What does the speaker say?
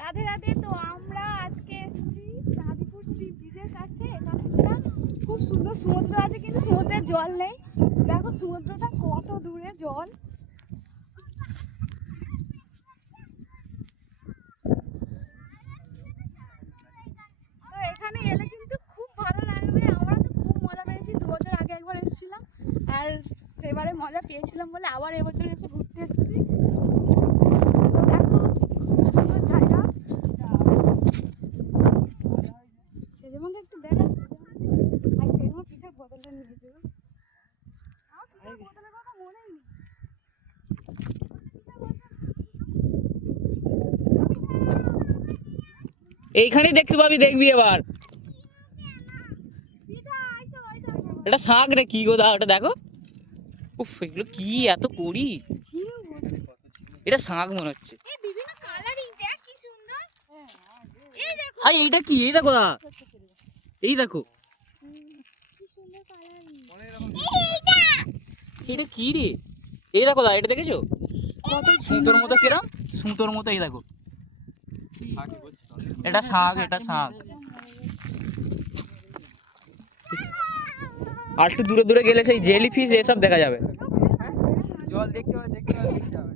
রাধে রাধে। তো আমরা আজকে এসেছি চাঁদিপুর সি ব্রিজের কাছে। এখানে একটা খুব সুন্দর সমুদ্র আছে, কিন্তু সমুদ্রের জল নেই। দেখো সমুদ্রটা কত দূরে জল। তো এখানে এলে কিন্তু খুব ভালো লাগবে। আমরা তো খুব মজা পেয়েছি। 2 বছর আগে একবার এসেছিলাম, আর সেবারে মজা পেয়েছিলাম বলে আবার এবছর এসে ঘুরতে এসেছি। তো দেখো খুব সুন্দর জায়গা। সেজের মধ্যে একটু দেখা আর সেই জন্য পিঠের বোতলটা নিয়ে যেতে হবে। আমার পিঠের বোতলের কথা মনেই নেই। এইখানেই দেখতে পাবি, দেখবি এবার। পিঠা আইসো আইসো। এটা শাক রে, কি গো, ওটা দেখো। উফ, এগুলো কি এত করি। ঝিনুক বোতল। এটা শাক মনে হচ্ছে। এই বিভিন্ন কালারিং, দেখ কি সুন্দর। এই দেখো হাই, এইটা কি? এই দেখো দা, এই দেখো। কি সুন্দর কালারিং। এটা কি রে? এই দেখো দা, এটা দেখেছো? কত সুতোর মতো কিরম, সুতোর মতো। এই দেখো, এটা শাক, এটা শাক। আর একটু দূরে দূরে গেলে সেই জেলি ফিশ এসব দেখা যাবে। জল দেখতে পাবে, দেখতে পাবে, দেখতে পাবে।